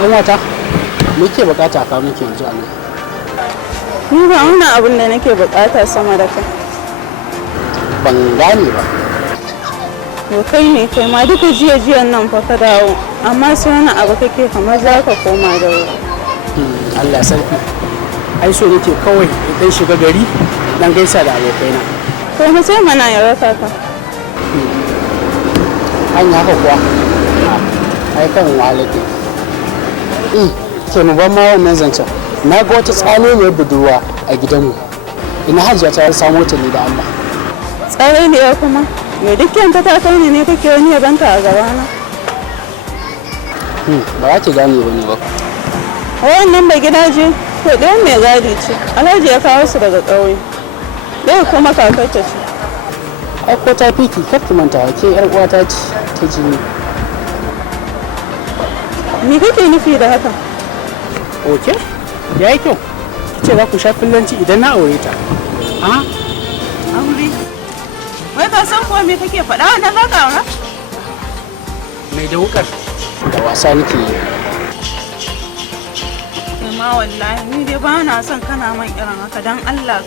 ɗan wata me ke bukata a kawo miki yanzu a nan? Ni ba wani abin da nake bukata sama da kai. Ban gane ba. To kai ne kai ma duka jiyan nan fa ka dawo, amma sai wani abu kake kamar za ka koma da wuri. Allah sarki. Ai so nake kawai idan shiga gari dan gaisa da abokaina. To mu sai mana ya raka ka. An yi haka kuwa? Ai kan wahala ke. Ke mu ban ma wannan zancen. Na ga wata tsananiyar budurwa a gidanmu. Ina Hajiya ta samo ta ne da Allah. Tsare ne ya kuma. Me dukkan ta kai ne kake wani yabanta a gabana? Ba za ki gane wani ba. Wannan bai gidaje to ɗayan mai gadi ce. Alhaji ya kawo su daga ƙauye. Ɗaya kuma kakarta ce. Ai ko ta fiki kar ki manta ke yar uwata ce ta jini. Me kake nufi da haka? Oke, ya yi kyau. Kice za ku sha fillanci idan na aure ta. Aure? Wai ka san kuwa me kake faɗa wannan za ka aura? Mai da wukar da wasa nake yi. Amma wallahi ni dai ba na son kana man irin haka don Allah.